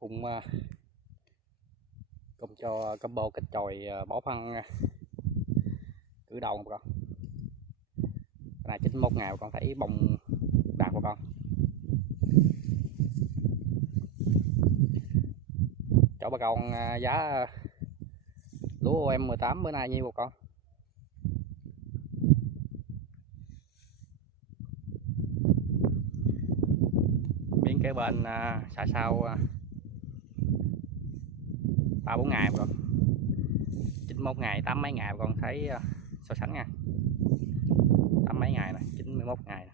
Phun công cho combo kích chồi bỏ phân cử đầu bà con. Cái này 91 ngày bà con thấy bông đạt bà con. Cho bà con giá lúa em 18 bữa nay nhiêu bà con? Miếng kế bên xả sau 3-4 ngày bà con. 91 ngày, 8 mấy ngày bà con thấy so sánh nha. 8 mấy ngày nè, 91 ngày nè.